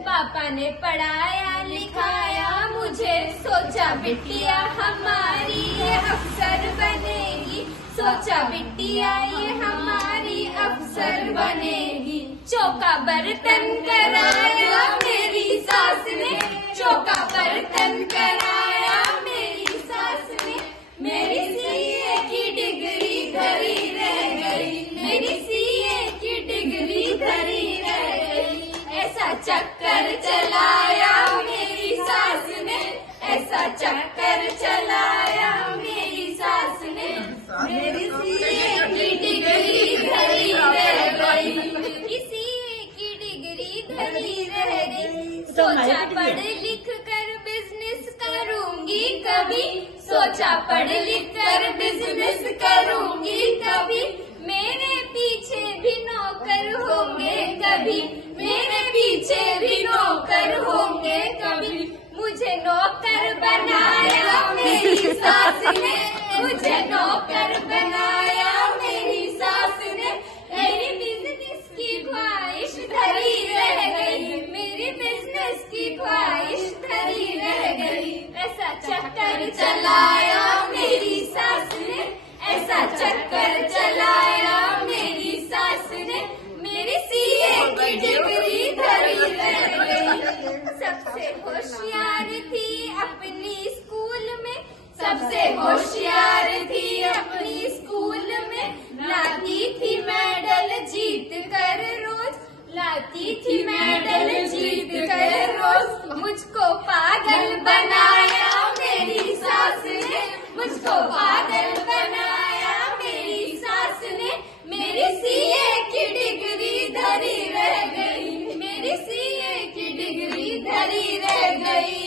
पापा ने पढ़ाया लिखाया मुझे, सोचा बिटिया हमारी ये अफसर बनेगी, सोचा बिटिया ये हमारी अफसर बनेगी। चौका बर्तन कराया मेरी सास ने, चौका बर्तन कराया मेरी सास ने, मेरी सीए की डिग्री धरी रह गई, मेरी सीए की डिग्री धरी रह गई। ऐसा चक्कर चलाया मेरी सास ने, ऐसा चक्कर चलाया मेरी सास ने, मेरी सीए की डिग्री धरी रह गई, मेरी सीए की डिग्री धरी रह गई। सोचा पढ़ लिख कर बिजनेस करूंगी कभी, सोचा पढ़ लिख कर बिजनेस करूंगी कभी, मेरे पीछे भी नौकर होंगे कभी, मेरे पीछे भी नौकर होंगे कभी। मुझे नौकर बनाया मेरी सास ने, मुझे नौकर बनाया मेरी सास ने, मेरी बिजनेस की ख्वाहिश धरी रह गई, मेरी बिजनेस की ख्वाहिश धरी रह गई। ऐसा चक्कर चलाया मेरी सास ने, ऐसा चक्कर चलाया मेरी सास ने, मेरी सीए की डिग्री धरी रह गई। सबसे होशियार थी अपनी स्कूल में, सबसे होशियार थी अपनी स्कूल में, लाती थी मेडल जीत कर रोज, लाती थी मेडल जीत कर रोज। मुझको पागल बनाया मेरी सास ने, मुझको पागल बनाया मेरी सास ने, मेरी सीए की डिग्री धरी रह गई, मेरी सीए की डिग्री धरी रह गई।